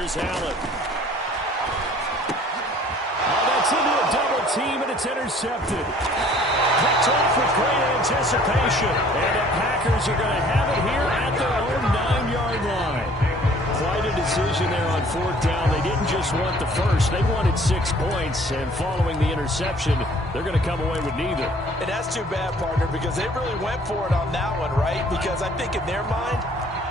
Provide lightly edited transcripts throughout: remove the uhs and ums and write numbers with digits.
Here's Allen. Oh, that's into a double team, and it's intercepted. Picked off with great anticipation. And the Packers are going to have it here at their own 9-yard line. Quite a decision there on fourth down. They didn't just want the first. They wanted 6 points. And following the interception, they're going to come away with neither. And that's too bad, partner, because they really went for it on that one, right? Because I think in their mind,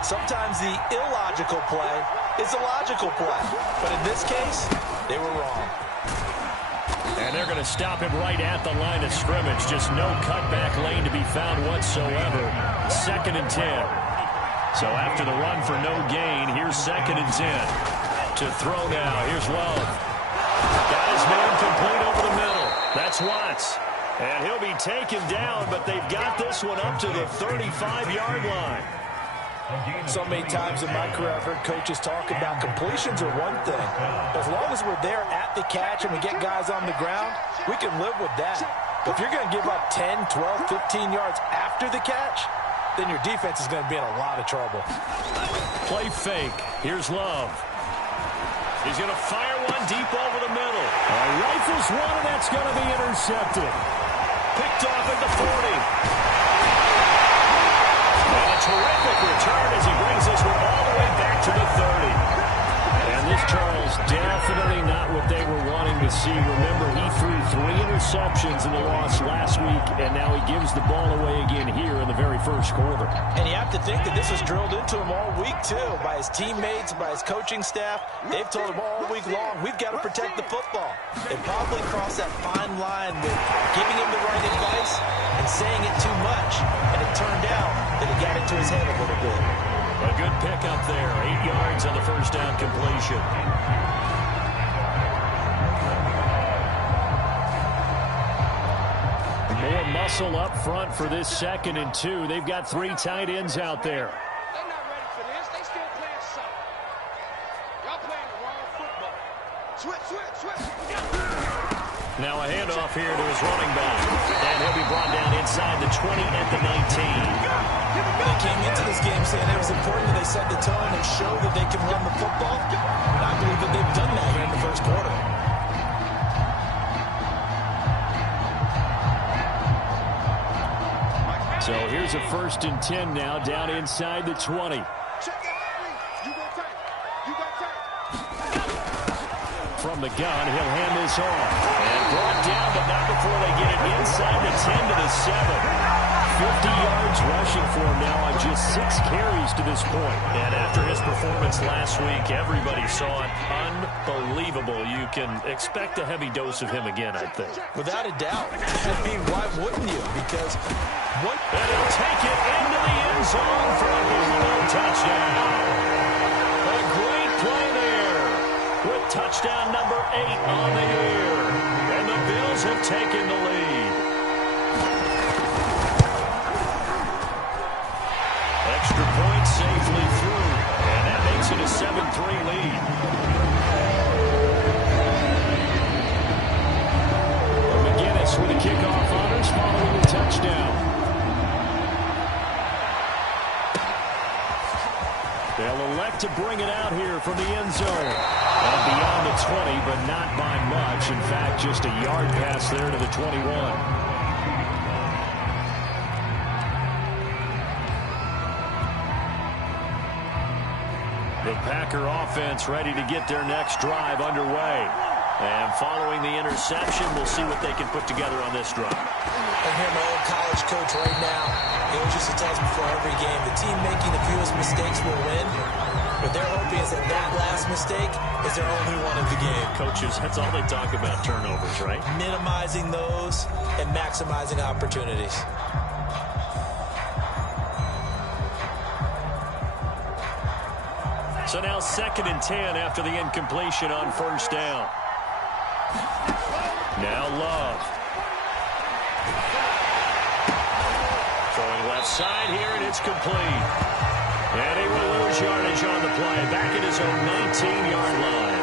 sometimes the illogical play is a logical play. But in this case, they were wrong. And they're going to stop him right at the line of scrimmage. Just no cutback lane to be found whatsoever. 2nd and 10. So after the run for no gain, here's 2nd and 10. To throw now, here's Love. Got his man complete over the middle. That's Watts. And he'll be taken down, but they've got this one up to the 35-yard line. So many times in my career I've heard coaches talk about completions are one thing. As long as we're there at the catch and we get guys on the ground, we can live with that. But if you're going to give up 10, 12, 15 yards after the catch, then your defense is going to be in a lot of trouble. Play fake. Here's Love. He's going to fire one deep over the middle. Rifles one, and that's going to be intercepted. Picked off at the 40. And a terrific return as he brings this one all the way back to the 30. And this, Charles, definitely not what they were wanting to see. Remember, he threw 3 interceptions in the loss last week, and now he gives the ball away again here in the very first quarter. And you have to think that this was drilled into him all week, too, by his teammates, by his coaching staff. They've told him all week long, we've got to protect the football. They probably crossed that fine line with giving him the right advice and saying it too much. And it turned out that it got into his head a little bit. A good pickup there. 8 yards on the first down completion. More muscle up front for this 2nd and 2. They've got 3 tight ends out there. They're not ready for this. They still playing soft. Y'all playing the wrong football. Switch. Now a handoff here to his running back. And he'll be brought down inside the 20 at the 19. They came into this game saying it was important that they set the tone and show that they can run the football. And I believe that they've done that here in the first quarter. So here's a 1st and 10 now, down inside the 20. From the gun, he'll hand this off. And brought down, but not before they get it inside the 10 to the 7. 50 yards rushing for him now on just 6 carries to this point. And after his performance last week, everybody saw it. Unbelievable. You can expect a heavy dose of him again, I think. Without a doubt. I mean, why wouldn't you? Because what? And he'll take it into the end zone for a home touchdown. A great play there with touchdown number 8 on the year. And the Bills have taken the lead. Extra point safely through, and that makes it a 7-3 lead. McGinnis with a kickoff honors following the touchdown. They'll elect to bring it out here from the end zone. And beyond the 20, but not by much. In fact, just a yard pass there to the 21. The Packer offense ready to get their next drive underway. And following the interception, we'll see what they can put together on this drive. I hear my old college coach right now. He always used to tell us before every game, the team making the fewest mistakes will win. But their hope is that that last mistake is their only one of the game. Coaches, that's all they talk about, turnovers, right? Minimizing those and maximizing opportunities. So now 2nd and 10 after the incompletion on first down. Now Love. Throwing left side here, and it's complete. And he will lose yardage on the play. Back at his own 19-yard line.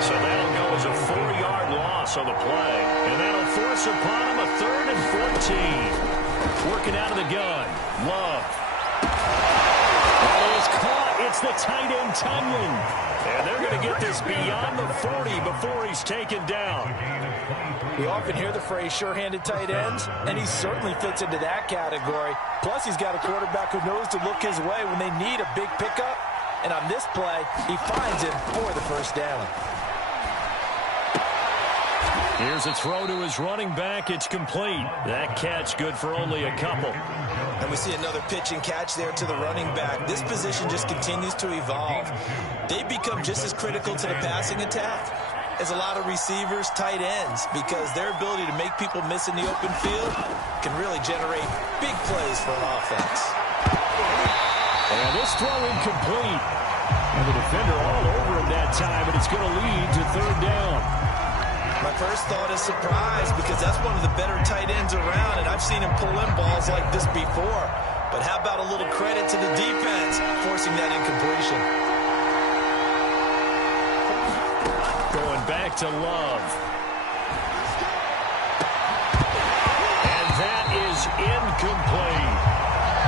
So that'll go as a 4-yard loss on the play. And that'll force upon him a 3rd and 14. Working out of the gun. Love. That is caught. It's the tight end, Tunyon. And they're going to get this beyond the 40 before he's taken down. We often hear the phrase sure-handed tight ends, and he certainly fits into that category. Plus, he's got a quarterback who knows to look his way when they need a big pickup. And on this play, he finds him for the first down. Here's a throw to his running back. It's complete. That catch good for only a couple. And we see another pitch and catch there to the running back. This position just continues to evolve. They become just as critical to the passing attack as a lot of receivers, tight ends, because their ability to make people miss in the open field can really generate big plays for an offense. And this throw incomplete. And the defender all over him that time, and it's going to lead to third down. My first thought is surprise, because that's one of the better tight ends around, and I've seen him pull in balls like this before. But how about a little credit to the defense forcing that incompletion? Going back to Love. And that is incomplete.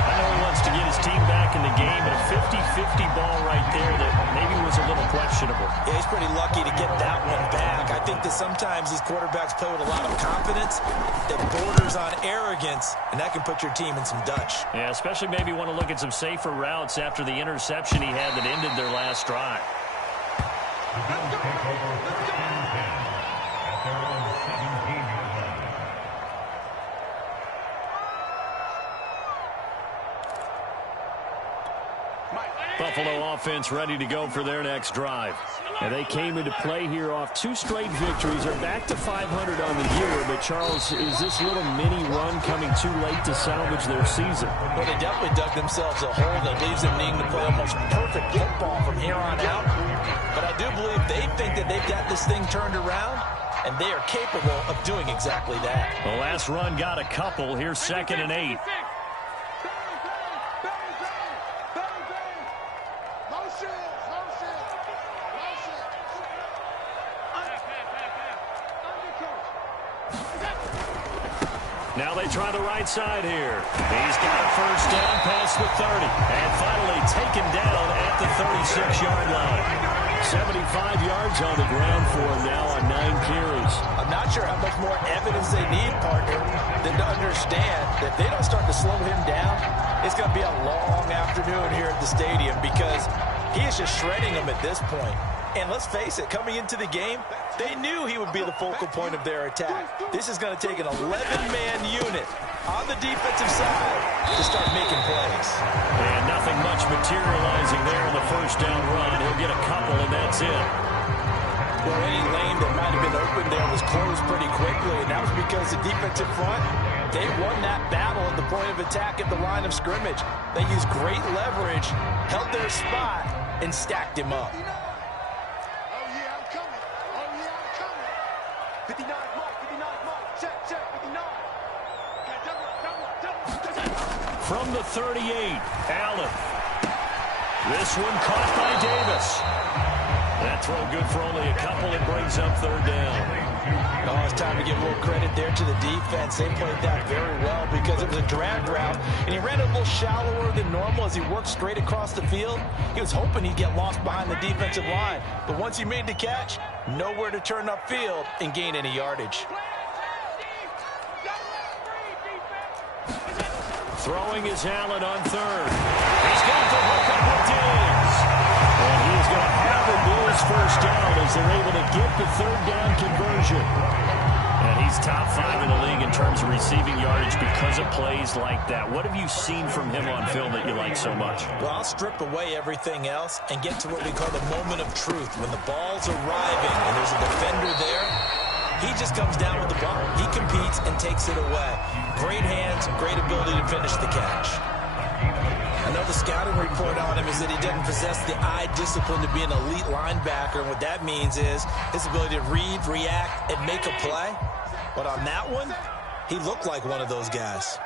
I know he wants to get his team back in the game, but a 50-50 ball right there that maybe was a little questionable. Yeah, he's pretty lucky to get that one back. I think that sometimes these quarterbacks play with a lot of confidence that borders on arrogance, and that can put your team in some Dutch. Yeah, especially maybe want to look at some safer routes after the interception he had that ended their last drive. Buffalo offense ready to go for their next drive. And they came into play here off 2 straight victories. They're back to 500 on the year. But, Charles, is this little mini run coming too late to salvage their season? Well, they definitely dug themselves a hole that leaves them needing to play almost perfect football from here on out. But I do believe they think that they've got this thing turned around, and they are capable of doing exactly that. The last run got a couple. Here's 2nd and 8. Now they try the right side here. He's got a first down past the 30. And finally taken down at the 36-yard line. 75 yards on the ground for him now on 9 carries. I'm not sure how much more evidence they need, partner, than to understand that if they don't start to slow him down, it's going to be a long afternoon here at the stadium, because he is just shredding them at this point. And let's face it, coming into the game, they knew he would be the focal point of their attack. This is going to take an 11-man unit on the defensive side to start making plays. And nothing much materializing there in the first down run. He'll get a couple, and that's it. Well, any lane that might have been open there was closed pretty quickly, and that was because the defensive front, they won that battle at the point of attack at the line of scrimmage. They used great leverage, held their spot, and stacked him up. 59, Mike, check, 59. From the 38, Allen. This one caught by Davis. That throw good for only a couple. It brings up third down. Oh, it's time to give a little credit there to the defense. They played that very well because it was a drag route, and he ran a little shallower than normal as he worked straight across the field. He was hoping he'd get lost behind the defensive line, but once he made the catch, nowhere to turn upfield and gain any yardage. Throwing is Allen on third. He's got the hook up with Diggs. And he's going to have a Bills first down as they're able to get the third down conversion. And he's top 5 in the league in terms of receiving yardage because of plays like that. What have you seen from him on film that you like so much? Well, I'll strip away everything else and get to what we call the moment of truth. When the ball's arriving and there's a defender there, he just comes down with the ball. He competes and takes it away. Great hands, great ability to finish the catch. Another scouting report on him is that he doesn't possess the eye discipline to be an elite linebacker. And what that means is his ability to read, react, and make a play. But on that one, he looked like one of those guys.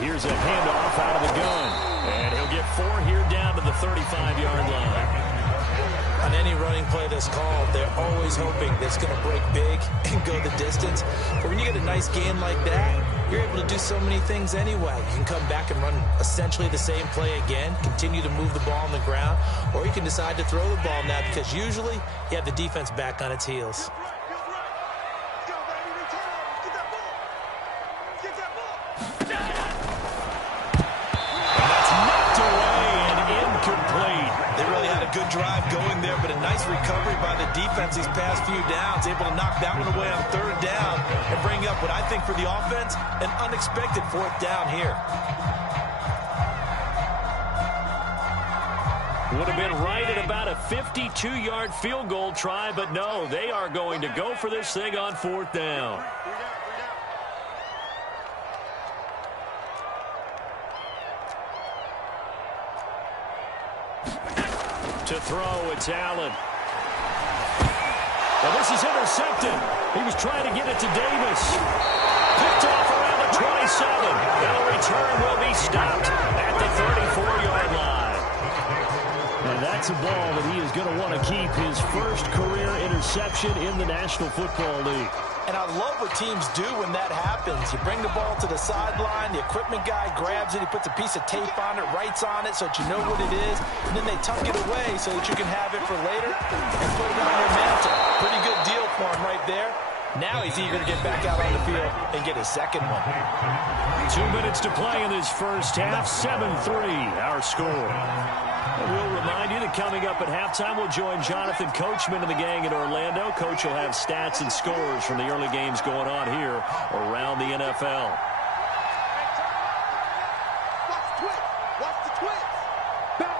Here's a handoff out of the gun. And he'll get 4 here down to the 35-yard line. on any running play that's called, they're always hoping that it's going to break big and go the distance. But when you get a nice gain like that, you're able to do so many things anyway. You can come back and run essentially the same play again, continue to move the ball on the ground, or you can decide to throw the ball now because usually you have the defense back on its heels. Good drive going there, but a nice recovery by the defense these past few downs, able to knock that one away on third down and bring up what I think for the offense, an unexpected fourth down here. Would have been right at about a 52-yard field goal try, but no, they are going to go for this thing on fourth down. To throw, it's Allen. Well, this is intercepted. He was trying to get it to Davis. Picked off around the 27. And the return will be stopped at the 34-yard line. And that's a ball that he is going to want to keep, his first career interception in the National Football League. And I love what teams do when that happens. You bring the ball to the sideline, the equipment guy grabs it, he puts a piece of tape on it, writes on it so that you know what it is, and then they tuck it away so that you can have it for later and put it on your mantle. Pretty good deal for him right there. Now he's eager to get back out on the field and get his second one. 2 minutes to play in this first half, 7-3 our score. We'll remind you that coming up at halftime, we'll join Jonathan Coachman and the gang in Orlando. Coach will have stats and scores from the early games going on here around the NFL. Watch the twist. Back.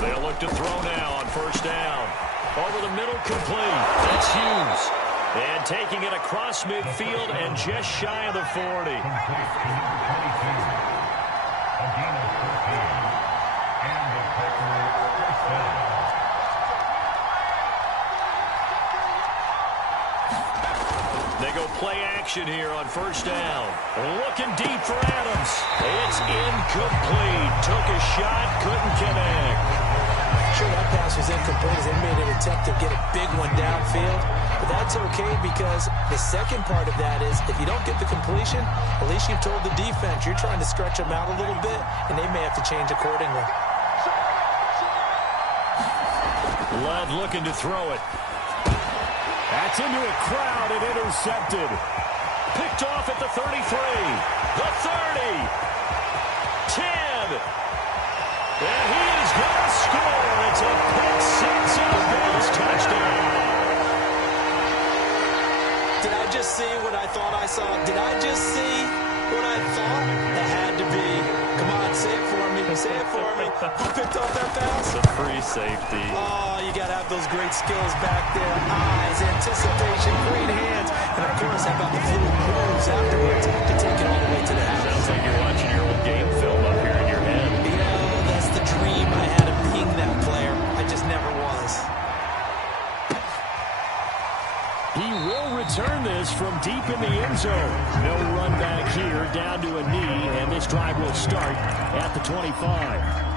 They'll look to throw now on first down. Over the middle, complete. That's Hughes. And taking it across midfield and just shy of the 40. They go play action here on first down. Looking deep for Adams. It's incomplete. Took a shot, couldn't connect. Sure, that pass was incomplete as they made an attempt to get a big one downfield. But that's okay because the second part of that is if you don't get the completion, at least you've told the defense you're trying to stretch them out a little bit, and they may have to change accordingly. Love looking to throw it. That's into a crowd and intercepted. Picked off at the 33, the 30, 10. And he is going to score. It's a pick six and a Bills touchdown. Did I just see what I thought I saw? Did I just see what I thought? That had to be. Come on, say it for me. Say it for me. Who picked off that pass? It's a free safety. Oh, you got to have those great skills back there. Eyes, anticipation, great hands. And, of course, how about the fluid moves afterwards to take it all the way to the house? Sounds like you're watching your old game film up here in your head. Yeah, that's the dream I had of being that player. I just never was. He will return this from deep in the end zone. No run back here, down to a knee, and this drive will start at the 25.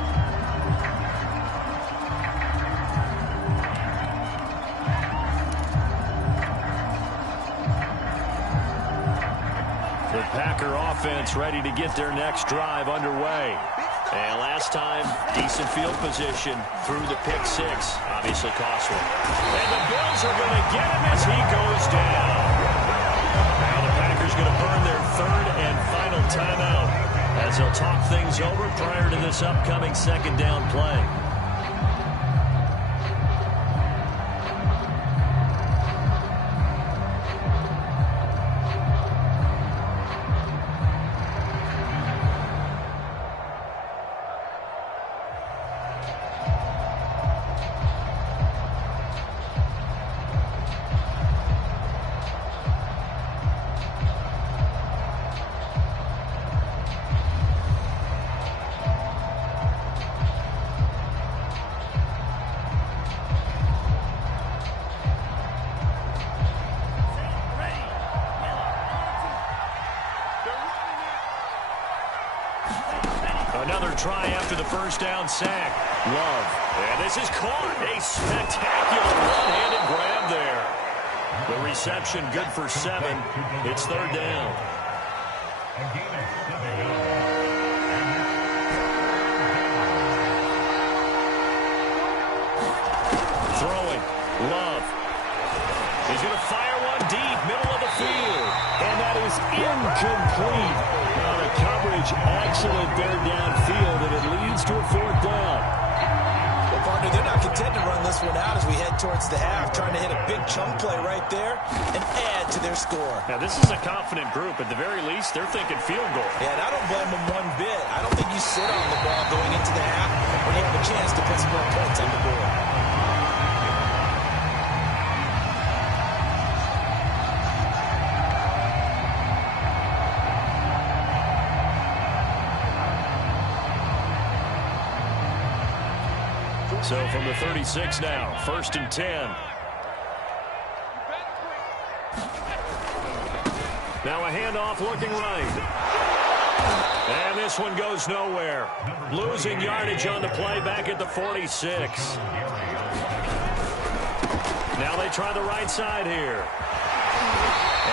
The Packer offense ready to get their next drive underway. And last time, decent field position through the pick six. Obviously cost one. And the Bills are going to get him as he goes down. Now the Packers going to burn their third and final timeout as they'll talk things over prior to this upcoming second down play. another try after the first down sack. Love. And this is caught. A spectacular one-handed grab there. The reception good for 7. It's third down. Throwing. Love. He's going to fire one deep, middle of the field. And that is incomplete. Now the coverage excellent there downfield, and it leads to a fourth down. Well, partner, they're not content to run this one out as we head towards the half, trying to hit a big chunk play right there and add to their score. Now, this is a confident group. At the very least, they're thinking field goal. Yeah, and I don't blame them one bit. I don't think you sit on the ball going into the half when you have a chance to put some more points on the board. So from the 36 now, 1st and 10. Now a handoff looking right. And this one goes nowhere. Losing yardage on the play back at the 46. Now they try the right side here.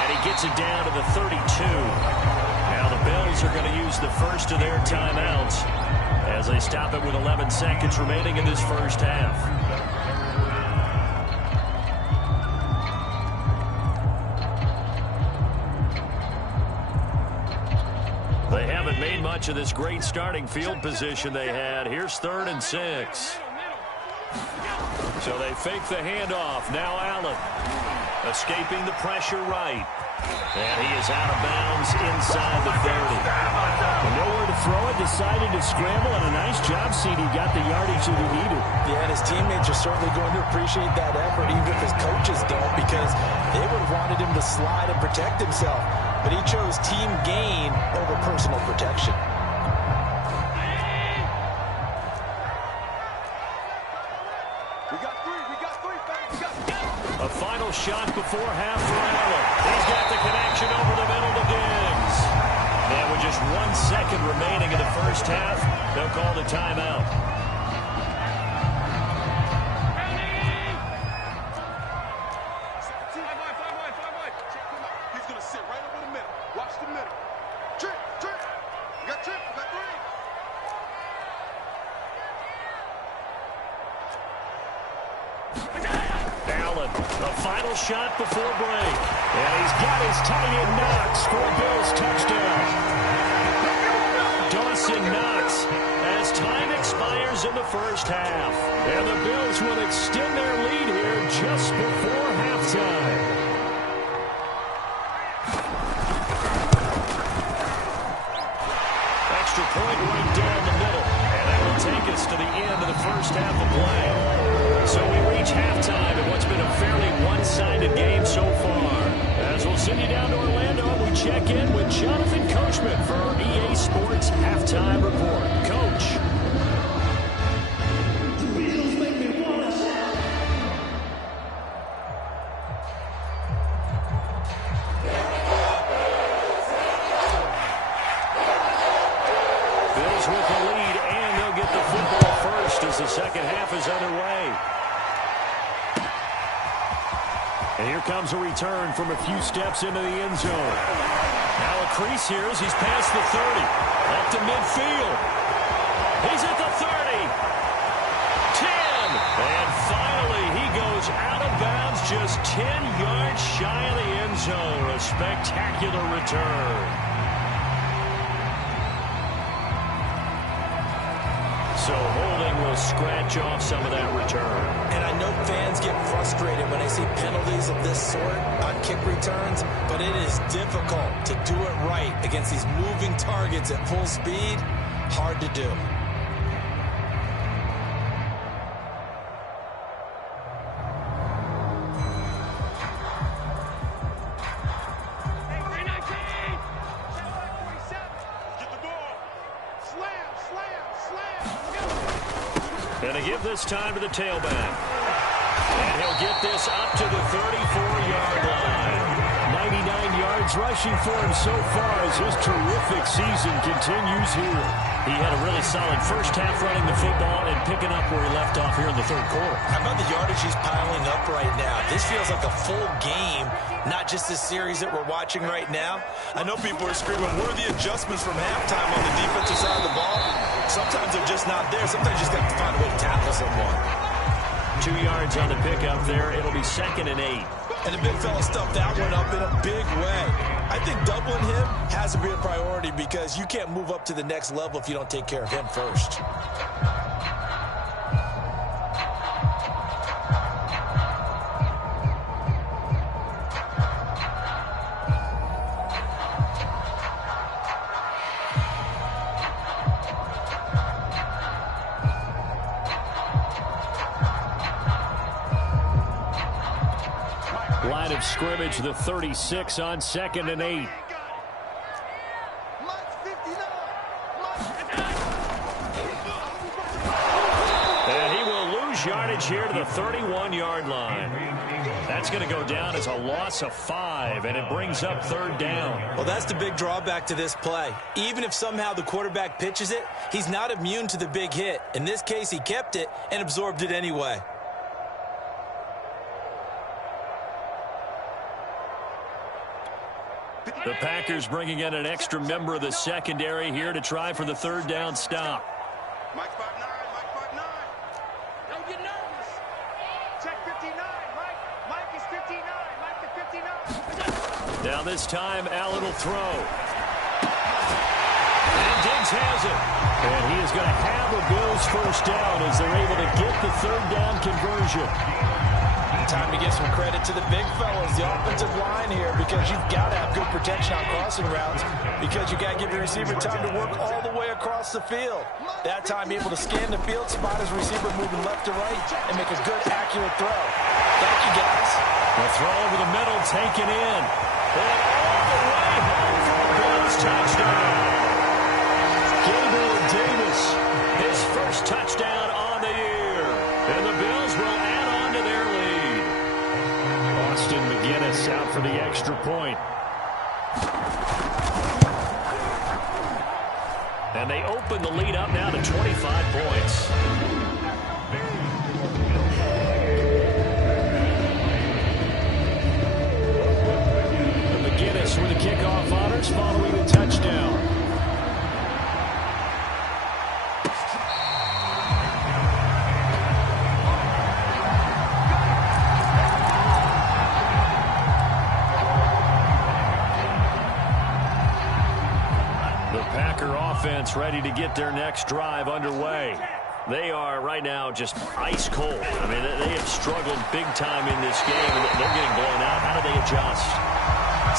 And he gets it down to the 32. Now the Bills are going to use the first of their timeouts as they stop it with 11 seconds remaining in this first half. They haven't made much of this great starting field position they had. Here's 3rd and 6. So they fake the handoff. Now Allen escaping the pressure right. And he is out of bounds inside the 30. And nowhere to throw it, decided to scramble, and a nice job, CD. Got the yardage that he needed. Yeah, and his teammates are certainly going to appreciate that effort, even if his coaches don't, because they would have wanted him to slide and protect himself. But he chose team gain over personal protection. A final shot before half for Allen. He's got the connection over the middle to Diggs. And with just 1 second remaining in the first half, they'll call the timeout. He's going to sit right over the middle. Watch the middle. Trip. You got trip. You got 3. Allen, a final shot before break. And he's got his tight end Knox for a Bills touchdown. Dawson Knox as time expires in the first half. And the Bills will extend their lead here just before halftime. Extra point right down the middle. And that will take us to the end of the first half of play. So we reach halftime in what's been a fairly one-sided game so far. As we'll send you down to Orlando, we check in with Jonathan Coachman for our EA Sports Halftime Report. Coach. Bills with the lead, and they'll get the football first as the second half is underway. And here comes a return from a few steps into the end zone. Now a crease here as he's past the 30. Up to midfield. He's at the 30. 10. And finally he goes out of bounds just 10 yards shy of the end zone. A spectacular return. So holding will scratch off some of that return. And I know fans get frustrated when they see penalties of this sort on kick returns, but it is difficult to do it right against these moving targets at full speed. Hard to do. And to give this time to the tailback. And he'll get this up to the 34-yard line. 99 yards yards rushing for him so far as his terrific season continues here. He had a really solid first half running the football and picking up where he left off here in the third quarter. How about the yardage he's piling up right now? This feels like a full game, not just this series that we're watching right now. I know people are screaming, where are the adjustments from halftime on the defensive side of the ball? Sometimes they're just not there. Sometimes you just got to find a way to tackle someone. 2 yards on the pickup there. It'll be 2nd and 8. And the big fella stuffed that one up in a big way. I think doubling him has to be a priority because you can't move up to the next level if you don't take care of him first. Line of scrimmage, the 36 on 2nd and 8. And he will lose yardage here to the 31-yard line. That's going to go down as a loss of 5, and it brings up 3rd down. Well, that's the big drawback to this play. Even if somehow the quarterback pitches it, he's not immune to the big hit. In this case, he kept it and absorbed it anyway. The Packers bringing in an extra member of the secondary here to try for the 3rd down stop. Mike 5'9", Mike 5'9". Don't get nervous. Check 59, Mike. Mike is 59. Mike to 59. Now this time, Allen will throw. And Diggs has it. And he is going to have the Bills' 1st down as they're able to get the 3rd down conversion. Time to give some credit to the big fellas, the offensive line here, because you've got to have good protection on crossing routes because you got to give your receiver time to work all the way across the field. That time, able to scan the field, spot his receiver moving left to right, and make a good, accurate throw. Thank you, guys. The throw over the middle, taken in. And all the way home for a Bills touchdown. Gabriel Davis, his first touchdown on the year. And the Bills will add on to their lead. Austin McGinnis out for the extra point. And they open the lead up now to 25 points. And McGinnis with the kickoff honors following the touchdown. Offense ready to get their next drive underway. They are right now just ice cold. I mean, they have struggled big time in this game, and they're getting blown out. How do they adjust?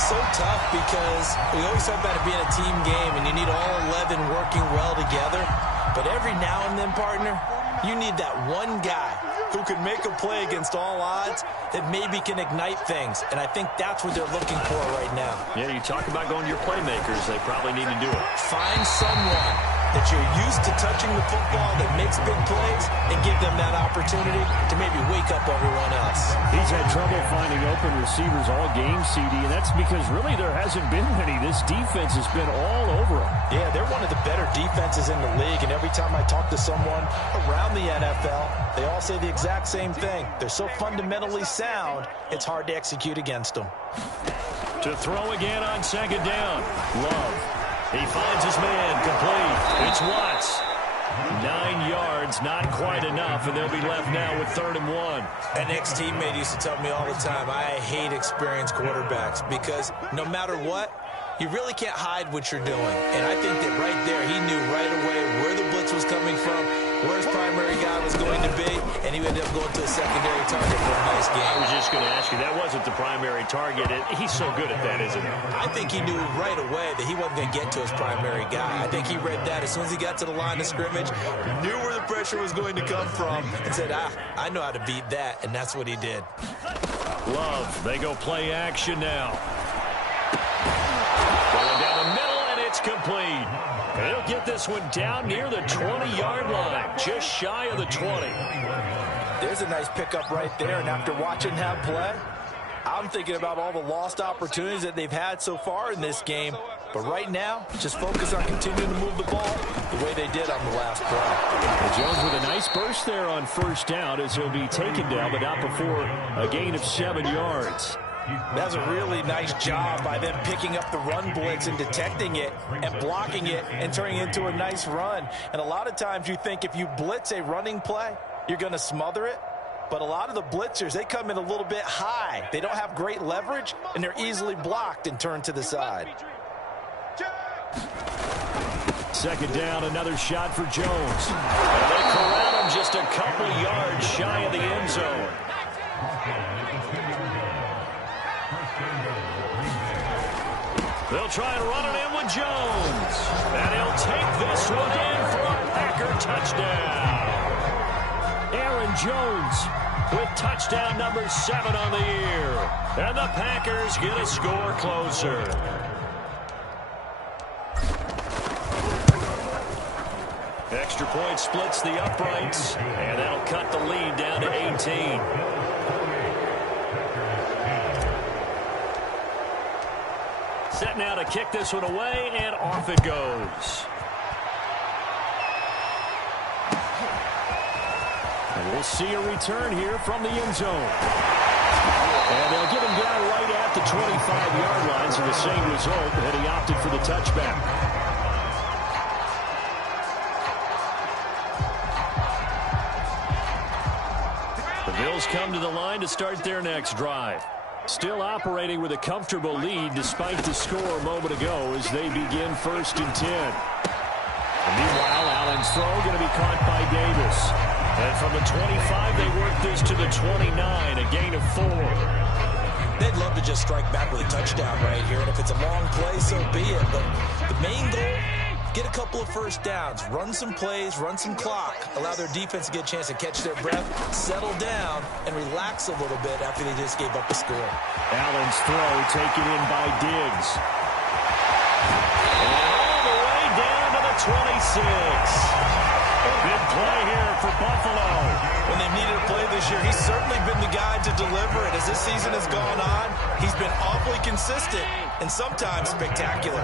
So tough because we always talk about it being a team game, and you need all 11 working well together. But every now and then, partner, you need that one guy who can make a play against all odds that maybe can ignite things. And I think that's what they're looking for right now. Yeah, you talk about going to your playmakers. They probably need to do it. Find someone that you're used to touching the football that makes big plays and give them that opportunity to maybe wake up everyone else. He's had trouble finding open receivers all game, CD, and that's because really there hasn't been many. This defense has been all over him. Yeah, they're one of the better defenses in the league, and every time I talk to someone around the NFL, they all say the exact same thing. They're so fundamentally sound, it's hard to execute against them. To throw again on 2nd down. Love. He finds his man, complete. It's Watts. 9 yards, not quite enough, and they'll be left now with 3rd and 1. An ex-teammate used to tell me all the time, I hate experienced quarterbacks because no matter what, you really can't hide what you're doing. And I think that right there, he knew right away where the blitz was coming from, where his primary guy was going to be, and he ended up going to a secondary target for a nice game. I was just going to ask you, that wasn't the primary target. He's so good at that, isn't he? I think he knew right away that he wasn't going to get to his primary guy. I think he read that as soon as he got to the line of scrimmage, knew where the pressure was going to come from, and said, I know how to beat that, and that's what he did. Love, they go play action now. Going down the middle, and it's complete. They'll get this one down near the 20-yard line, just shy of the 20. There's a nice pickup right there, and after watching him play, I'm thinking about all the lost opportunities that they've had so far in this game. But right now, just focus on continuing to move the ball the way they did on the last play. Jones with a nice burst there on first down as he'll be taken down, but not before a gain of 7 yards. That's a really nice job by them picking up the run blitz and detecting it and blocking it and turning it into a nice run. And a lot of times you think if you blitz a running play, you're going to smother it. But a lot of the blitzers, they come in a little bit high. They don't have great leverage, and they're easily blocked and turned to the side. Second down, another shot for Jones. And they corral him just a couple yards shy of the end zone. They'll try and run it in with Jones. And he'll take this one in for a Packer touchdown. Aaron Jones with touchdown number 7 on the year. And the Packers get a score closer. Extra point splits the uprights, and that'll cut the lead down to 18. Set now to kick this one away, and off it goes. And we'll see a return here from the end zone. And they'll get him down right at the 25-yard line, so the same result, and he opted for the touchback. The Bills come to the line to start their next drive. Still operating with a comfortable lead despite the score a moment ago as they begin 1st and 10. And meanwhile, Allen's throw going to be caught by Davis. And from the 25, they work this to the 29, a gain of 4. They'd love to just strike back with a touchdown right here, and if it's a long play, so be it. But the main goal, get a couple of first downs, run some plays, run some clock, allow their defense to get a chance to catch their breath, settle down, and relax a little bit after they just gave up a score. Allen's throw taken in by Diggs. And all the way down to the 26. A big play here for Buffalo. When they've needed a play this year, he's certainly been the guy to deliver it. As this season has gone on, he's been awfully consistent and sometimes spectacular.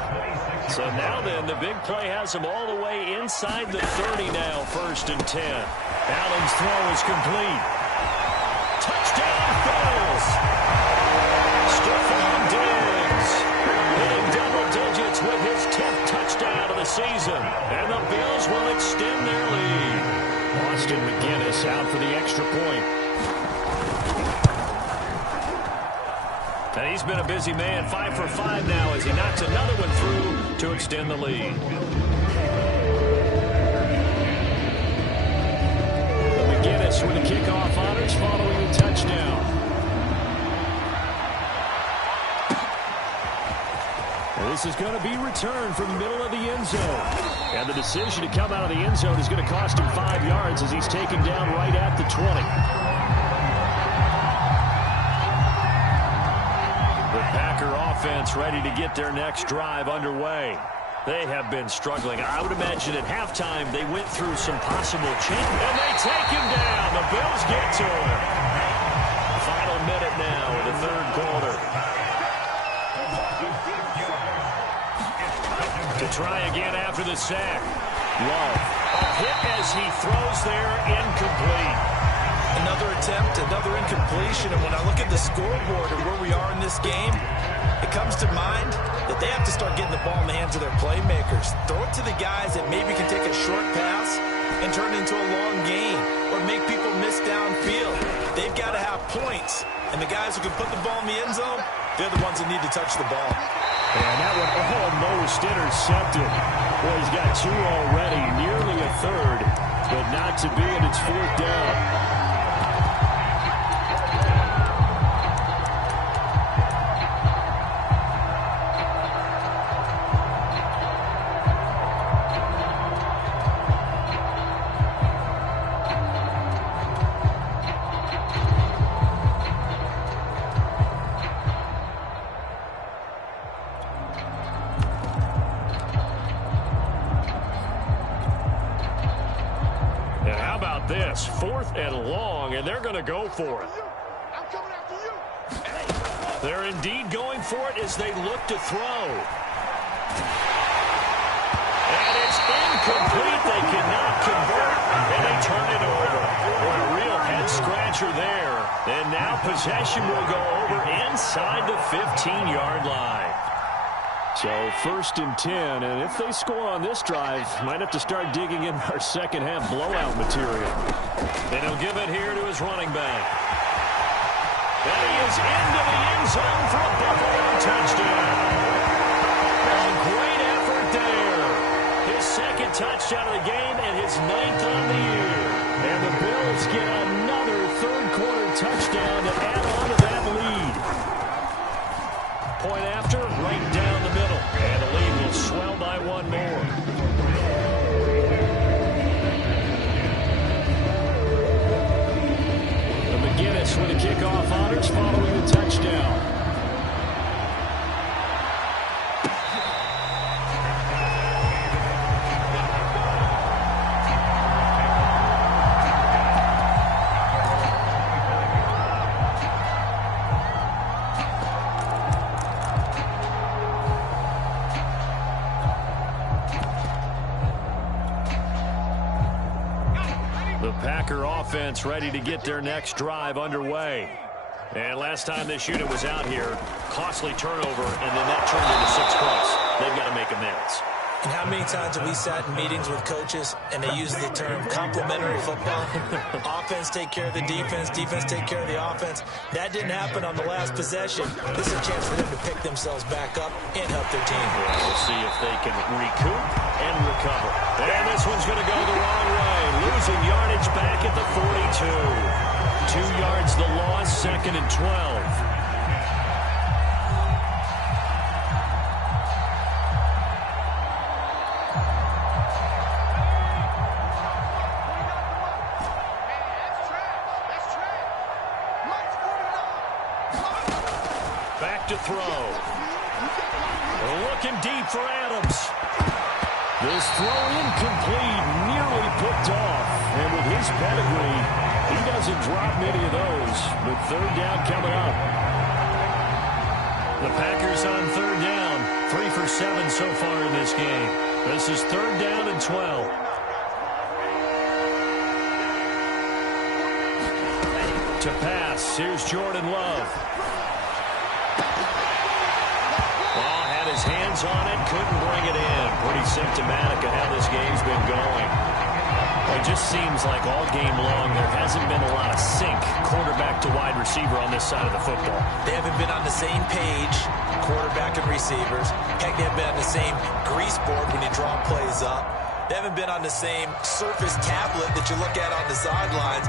So now then, the big play has him all the way inside the 30 now, 1st and 10. Allen's throw is complete. Touchdown, Bills! Stephon Diggs hitting double digits with his 10th touchdown of the season. And the Bills will extend their lead. Austin McGinnis out for the extra point. And he's been a busy man, 5 for 5 now as he knocks another one through to extend the lead. McGinnis with the kickoff honors following the touchdown. This is going to be returned from the middle of the end zone. And the decision to come out of the end zone is going to cost him 5 yards as he's taken down right at the 20. The Packer offense ready to get their next drive underway. They have been struggling. I would imagine at halftime they went through some possible change. And they take him down. The Bills get to him. Final minute now of the 3rd quarter. To try again after the sack. Love. A hit as he throws there, incomplete. Another attempt, another incompletion, and when I look at the scoreboard and where we are in this game, it comes to mind that they have to start getting the ball in the hands of their playmakers. Throw it to the guys that maybe can take a short pass and turn it into a long gain or make people miss downfield. They've got to have points, and the guys who can put the ball in the end zone, they're the ones that need to touch the ball. And that one almost intercepted. Boy, he's got 2 already, nearly a third, but not to be, and it's 4th down. This 4th and long, and they're going to go for it. I'm coming after you. Hey. They're indeed going for it as they look to throw. And it's incomplete. They cannot convert, and they turn it over. Boy, a real head-scratcher there. And now possession will go over inside the 15-yard line. So 1st and 10, and if they score on this drive, might have to start digging in our second-half blowout material. And he'll give it here to his running back. And he is into the end zone for a Buffalo touchdown. A great effort there. His 2nd touchdown of the game and his 9th on the year. And the Bills get another third-quarter touchdown to add on to that lead. Point after, right down the middle. And the lead will swell by 1 more. McGinnis with the kickoff honors following the touchdown. The Packer offense ready to get their next drive underway. And last time this unit was out here, costly turnover, and then that turned into 6 points. They've got to make amends. And how many times have we sat in meetings with coaches and they use the term complementary football? Offense take care of the defense, defense take care of the offense. That didn't happen on the last possession. This is a chance for them to pick themselves back up and help their team. Well, we'll see if they can recoup and recover. And this one's going to go the wrong way. Losing yardage back at the 42. 2 yards the loss, 2nd and 12. To throw. Looking deep for Adams. This throw incomplete, nearly picked off. And with his pedigree, he doesn't drop many of those. But 3rd down coming up. The Packers on 3rd down. 3 for 7 so far in this game. This is 3rd down and 12. To pass, here's Jordan Love. His hands on it, couldn't bring it in. Pretty symptomatic of how this game's been going. It just seems like all game long there hasn't been a lot of sync quarterback to wide receiver on this side of the football. They haven't been on the same page, quarterback and receivers. Heck, they haven't been on the same grease board when you draw plays up. They haven't been on the same surface tablet that you look at on the sidelines.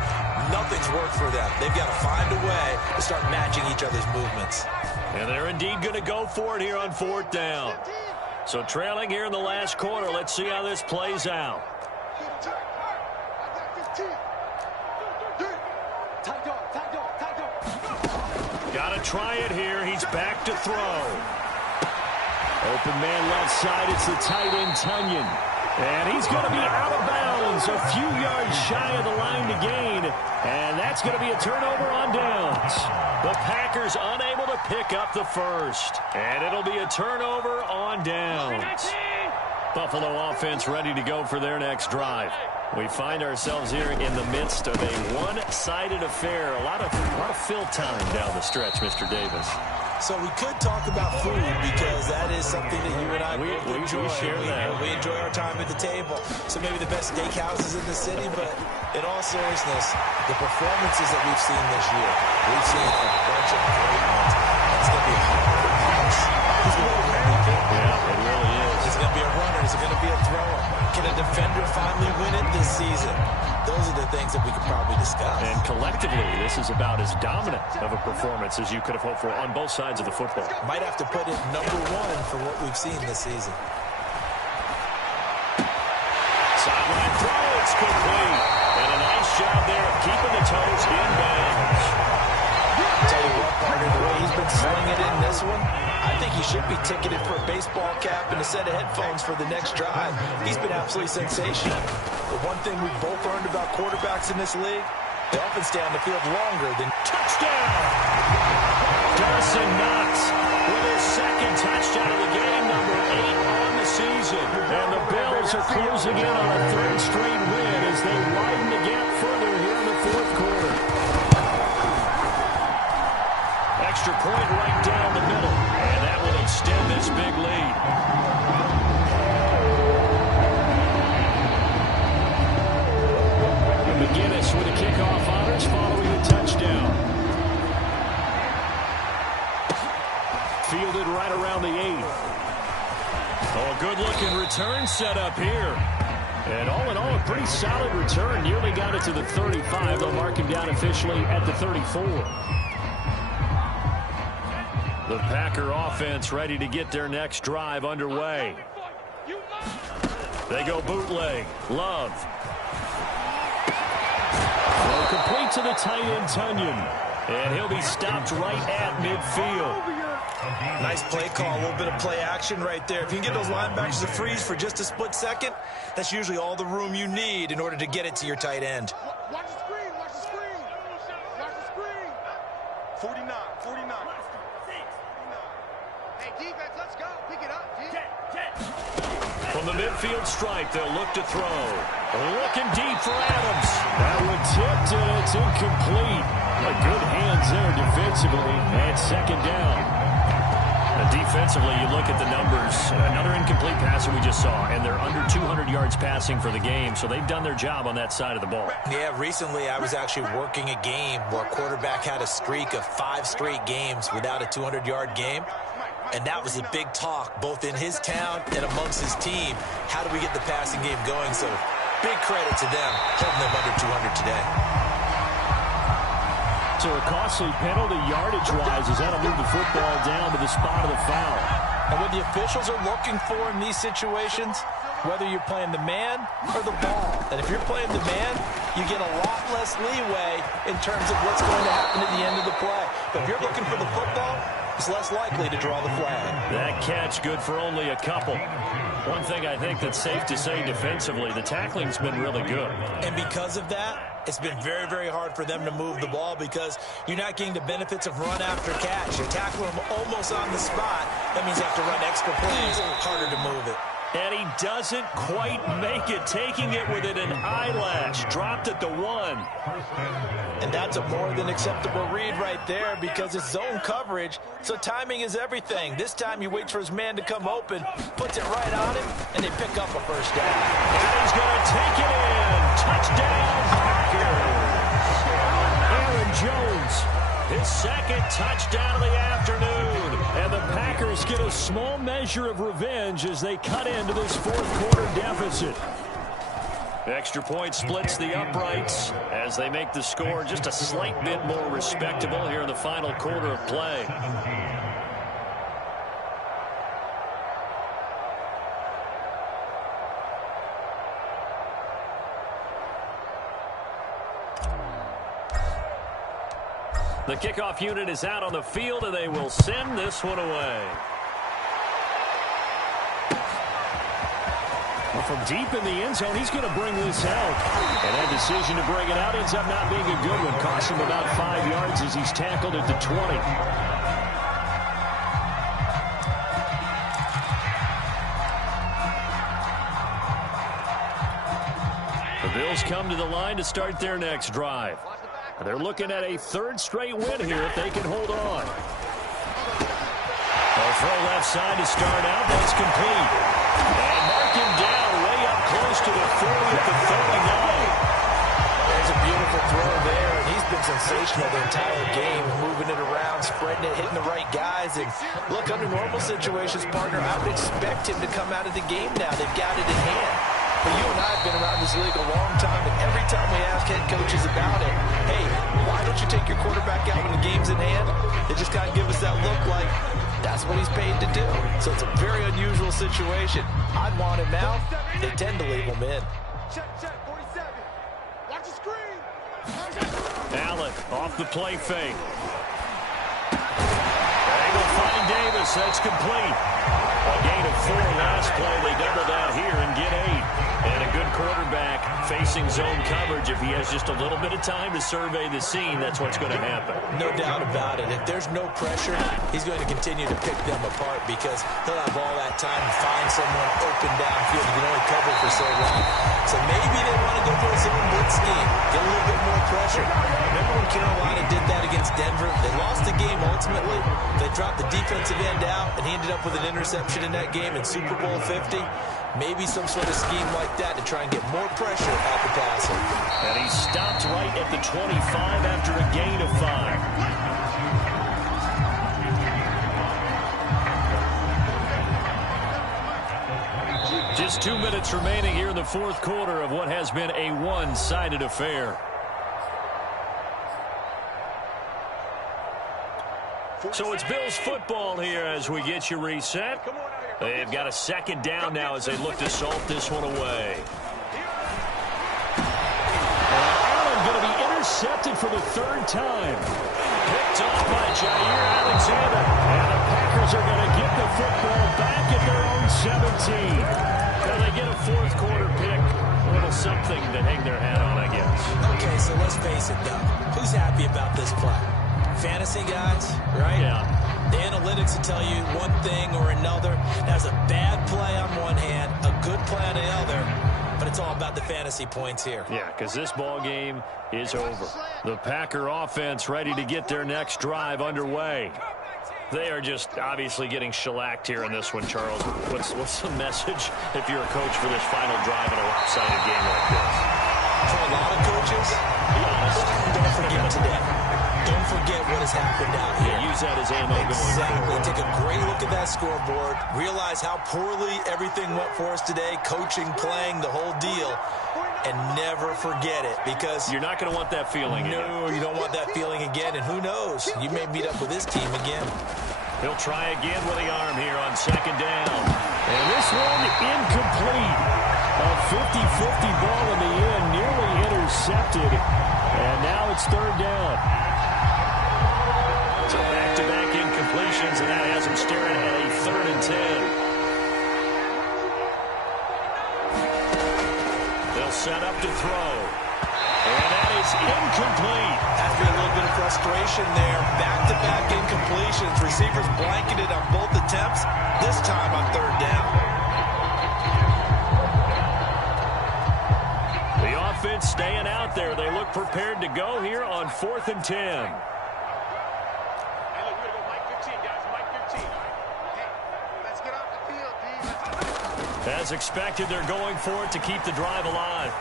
Nothing's worked for them. They've got to find a way to start matching each other's movements. And they're indeed going to go for it here on 4th down. So trailing here in the last quarter. Let's see how this plays out. Got to try it here. He's back to throw. Open man left side. It's the tight end, Tunyon. And he's going to be out of bounds, a few yards shy of the line to gain. And that's going to be a turnover on downs. The Packers unable to pick up the first. And it'll be a turnover on downs. Buffalo offense ready to go for their next drive. We find ourselves here in the midst of a one-sided affair. A lot of fill time down the stretch, Mr. Davis. So we could talk about food because that is something that you and I we enjoy. Share that. We enjoy our time at the table. So maybe the best steakhouses in the city, but in all seriousness, the performances that we've seen this year, we've seen a bunch of great ones. It's going to be a hard pass. Yeah, it really is. Is it going to be a runner? Is it going to be a thrower? Can a defender finally win it this season? Those are the things that we could probably discuss. And collectively, this is about as dominant of a performance as you could have hoped for on both sides of the football. Might have to put it #1 for what we've seen this season. Sideline throw, it's complete. And a nice job there of keeping the toes in bounds. Tell you what, partner, the way he's been slinging it in this one, I think he should be ticketed for a baseball cap and a set of headphones for the next drive. He's been absolutely sensational. The one thing we've both learned about quarterbacks in this league, they often stay on the field longer than touchdown. Dawson Giants are closing in on a third straight win as they widen the gap further here in the fourth quarter. Extra point right down the middle, and that will extend this big lead. McGinnis with a kickoff honors following a touchdown. Fielded right around the 8. Oh, a good-looking return set up here. And all in all, a pretty solid return. Nearly got it to the 35. They'll mark him down officially at the 34. The Packer offense ready to get their next drive underway. They go bootleg. Love. Well, complete to the tight end, Tunyon. And he'll be stopped right at midfield. Nice play call, a little bit of play action right there. If you can get those linebackers to freeze for just a split second, that's usually all the room you need in order to get it to your tight end. Watch the screen, watch the screen. Watch the screen. 49. Hey, defense, let's go. Pick it up, G. From the midfield stripe, they'll look to throw. Looking deep for Adams. That one tipped, and it's incomplete. Good hands there defensively, and second down. Defensively, you look at the numbers. Another incomplete pass that we just saw, and they're under 200 yards passing for the game, so they've done their job on that side of the ball. Yeah, recently I was actually working a game where a quarterback had a streak of 5 straight games without a 200-yard game. And that was a big talk, both in his town and amongst his team. How do we get the passing game going? So big credit to them, holding them under 200 today. So a costly penalty yardage-wise as that'll move the football down to the spot of the foul. And what the officials are looking for in these situations, whether you're playing the man or the ball. And if you're playing the man, you get a lot less leeway in terms of what's going to happen at the end of the play. But if you're looking for the football, it's less likely to draw the flag. That catch good for only a couple. One thing I think that's safe to say defensively, the tackling's been really good. And because of that, it's been very, very hard for them to move the ball because you're not getting the benefits of run after catch. You're tackling them almost on the spot. That means you have to run extra plays, harder to move it. And he doesn't quite make it, taking it within an eyelash. Dropped at the 1. And that's a more than acceptable read right there because it's zone coverage, so timing is everything. This time he waits for his man to come open, puts it right on him, and they pick up a first down. And he's going to take it in. Touchdown, Packers. Aaron Jones, his second touchdown of the afternoon. And the Packers get a small measure of revenge as they cut into this fourth quarter deficit. Extra point splits the uprights as they make the score just a slight bit more respectable here in the final quarter of play. The kickoff unit is out on the field, and they will send this one away. Well, from deep in the end zone, he's going to bring this out. And that decision to bring it out ends up not being a good one. Costs him about 5 yards as he's tackled at the 20. The Bills come to the line to start their next drive. They're looking at a third straight win here if they can hold on. A throw left side to start out. That's complete. And mark him down way up close to the 40 at the 39. There's a beautiful throw there, and he's been sensational the entire game, moving it around, spreading it, hitting the right guys. And look, under normal situations, partner, I would expect him to come out of the game now. They've got it in hand. But you and I have been around this league a long time, and every time we ask head coaches about it, hey, why don't you take your quarterback out when the game's in hand? They just kind of give us that look like that's what he's paid to do. So it's a very unusual situation. I'd want him out. They tend to leave him in. Check, 47. Watch the screen. Allen off the play fake. They will find Davis. That's complete. A gain of 4 last play. They double that here and get 8. And a good quarterback facing zone coverage. If he has just a little bit of time to survey the scene, that's what's going to happen. No doubt about it. If there's no pressure, he's going to continue to pick them apart because he'll have all that time to find someone open downfield. He can only cover for so long. So maybe they want to go for a zone blitz scheme, get a little bit more pressure. Remember when Carolina did that against Denver? They lost the game ultimately. They dropped the defensive end out, and he ended up with an interception in that game in Super Bowl 50. Maybe some sort of scheme like that to try and get more pressure at the passer. And he stopped right at the 25 after a gain of 5. Just 2 minutes remaining here in the fourth quarter of what has been a one-sided affair. So it's Bills football here as we get you reset. They've got a second down now as they look to salt this one away. Allen going to be intercepted for the third time. Picked off by Jair Alexander. And the Packers are going to get the football back at their own 17. Now they get a fourth quarter pick. A little something to hang their hat on, I guess. Okay, so let's face it, though. Who's happy about this play? Fantasy guys, right? Yeah. The analytics will tell you one thing or another. That's a bad play on one hand, a good play on the other, but it's all about the fantasy points here. Yeah, because this ball game is over. The Packer offense ready to get their next drive underway. They are just obviously getting shellacked here in this one, Charles. What's the message if you're a coach for this final drive in a lopsided game like this? For a lot of coaches, be honest, don't forget today. Don't forget what has happened out here. Yeah, use that as ammo going forward. Take a great look at that scoreboard. Realize how poorly everything went for us today. Coaching, playing, the whole deal. And never forget it because you're not going to want that feeling again. No, you don't want that feeling again. And who knows? You may meet up with this team again. He'll try again with the arm here on second down. And this one incomplete. A 50-50 ball in the end, nearly intercepted. And now it's third down. So back-to-back incompletions, and that has him staring at a 3rd and 10. They'll set up to throw. And that is incomplete. Has been a little bit of frustration there. Back-to-back incompletions. Receivers blanketed on both attempts, this time on third down. The offense staying out there. They look prepared to go here on 4th and 10. As expected, they're going for it to keep the drive alive.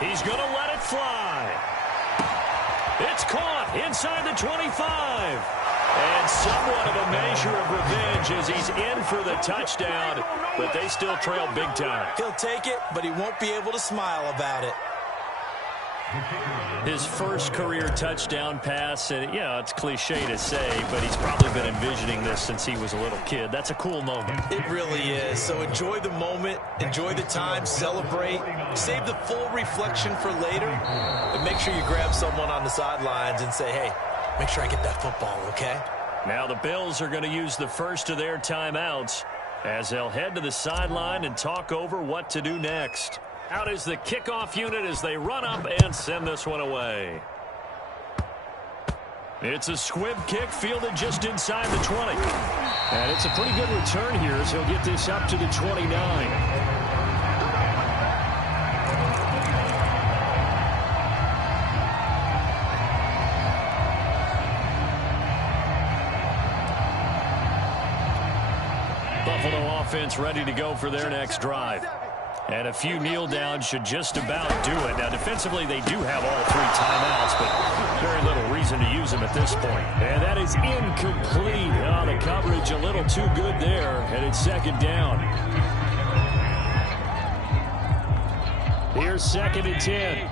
He's going to let it fly. It's caught inside the 25. And somewhat of a measure of revenge as he's in for the touchdown, but they still trail big time. He'll take it, but he won't be able to smile about it. His first career touchdown pass, and yeah, it's cliche to say, but he's probably been envisioning this since he was a little kid. That's a cool moment. It really is. So enjoy the moment, enjoy the time, celebrate, save the full reflection for later, and make sure you grab someone on the sidelines and say, hey, make sure I get that football, okay? Now the Bills are going to use the first of their timeouts as they'll head to the sideline and talk over what to do next. Out is the kickoff unit as they run up and send this one away. It's a squib kick fielded just inside the 20. And it's a pretty good return here as he'll get this up to the 29. Buffalo offense ready to go for their next drive. And a few kneel downs should just about do it. Now, defensively, they do have all 3 timeouts, but very little reason to use them at this point. And that is incomplete. Oh, the coverage a little too good there, and it's second down. Here's 2nd and 10.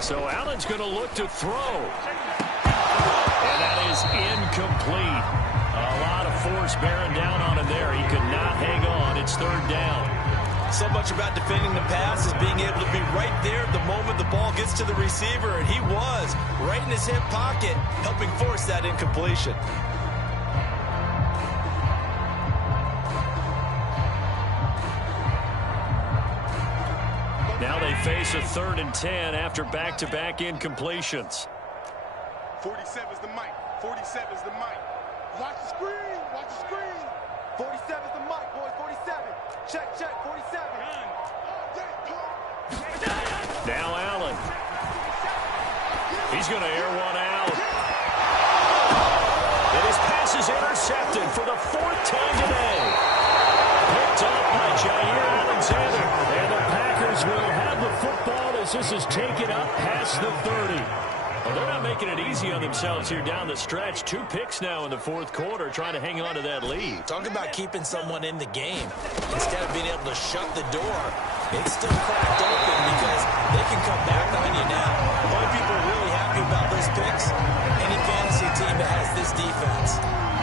So Allen's going to look to throw. And that is incomplete. A lot of force bearing down on him there. He could not hang on. It's third down. So much about defending the pass is being able to be right there at the moment the ball gets to the receiver, and he was right in his hip pocket, helping force that incompletion. face a 3rd and 10 after back-to-back incompletions. 47's the mic. 47's the mic. Watch the screen. Watch the screen. 47's the mic, boys. 47. Check, check. 47. Now Allen. He's going to air one out. And his pass is intercepted for the 4th time today. Picked up by Jair Alexander. And the Packers will have the football as this is taken up past the 30. Well, they're not making it easy on themselves here down the stretch. 2 picks now in the 4th quarter, trying to hang on to that lead. Talk about keeping someone in the game. Instead of being able to shut the door, it's still cracked open because they can come back on you now. The only people really happy about those picks, any fantasy team that has this defense.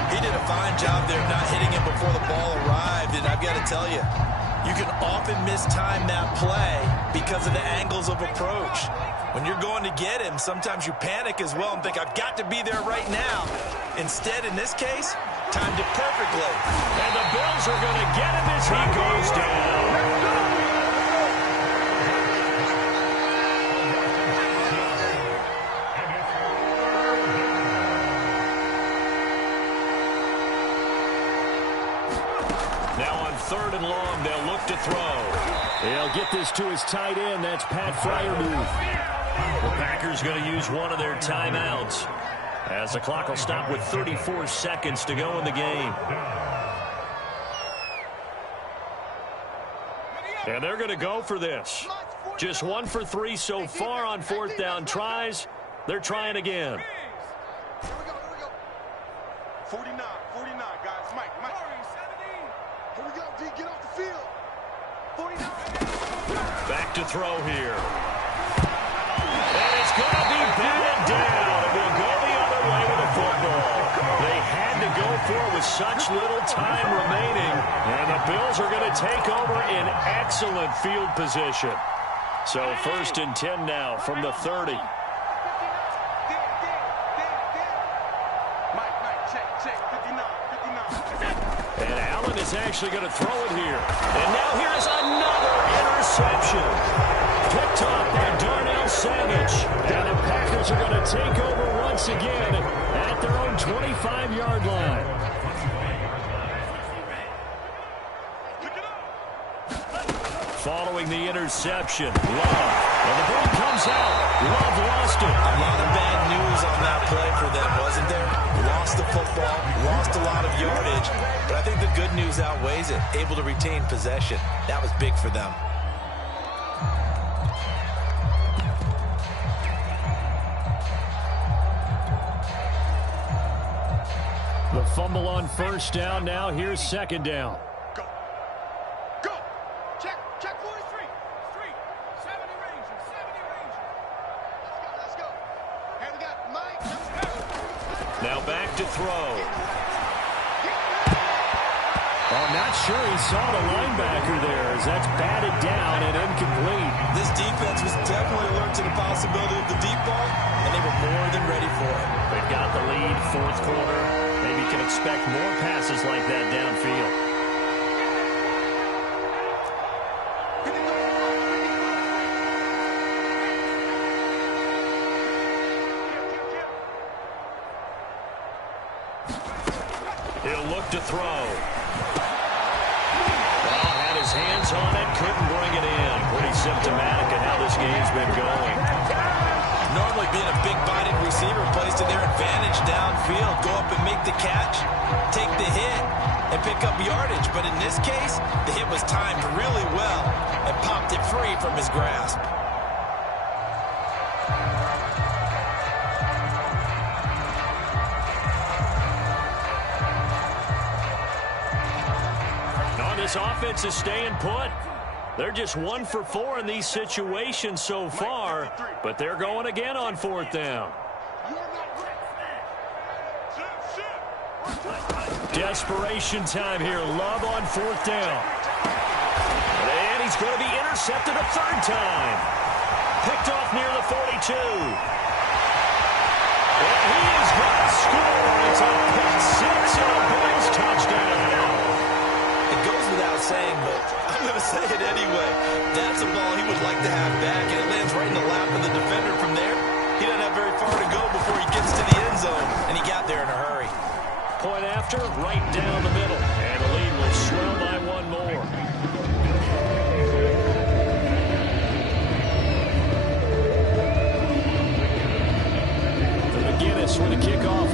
He did a fine job there not hitting him before the ball arrived, and I've got to tell you, you can often mistime that play because of the angles of approach. When you're going to get him, sometimes you panic as well and think, I've got to be there right now. Instead, in this case, timed it perfectly. And the Bills are going to get him as he goes down. Now on 3rd and long, they'll look to throw. They'll get this to his tight end. That's Pat Freiermuth. The Packers going to use one of their timeouts as the clock will stop with 34 seconds to go in the game. And they're going to go for this. Just 1 for 3 so far on 4th down tries. They're trying again. Here we go. 49, guys. Mike. Here we go, D. Get off the field. 49. Back to throw here. And it's going to be batted down. It will go the other way with the football. They had to go for it with such little time remaining. And the Bills are going to take over in excellent field position. So 1st and 10 now from the 30. Mike, check. 59. And Allen is actually going to throw it here. And now here's another interception. Picked up by Darnell Savage. And the Packers are going to take over once again at their own 25-yard line. Following the interception, Love. And the ball comes out. Love lost it. A lot of bad news on that play for them, wasn't there? Lost the football, lost a lot of yardage, but I think the good news outweighs it. Able to retain possession. That was big for them. The fumble on 1st down. Now here's 2nd down. Go. Check 43. 70 Ranger. Let's go. Here we got Mike. Now back to throw. I'm not sure he saw the linebacker there as that's batted down and incomplete. This defense was definitely alert to the possibility of the deep ball, and they were more than ready for it. They've got the lead, 4th quarter. Maybe can expect more passes like that downfield. He'll look to throw. Well, had his hands on it, couldn't bring it in. Pretty symptomatic of how this game's been going. Normally being a big-bodied receiver plays to their advantage downfield. Go up and make the catch, take the hit, and pick up yardage. But in this case, the hit was timed really well and popped it free from his grasp. This offense is staying put. They're just 1 for 4 in these situations so far, but they're going again on 4th down. Desperation time here. Love on 4th down. And he's going to be intercepted a 3rd time. Picked off near the 42. And he is going to score. It's a pick 6 and a Bills touchdown. It goes without saying, but I'm going to say it anyway. That's a ball he would like to have back, and it lands right in the lap of the defender. From there, he doesn't have very far to go before he gets to the end zone, and he got there in a hurry. Point after, right down the middle. And the lead will swell by one more. The McGinnis with a kickoff.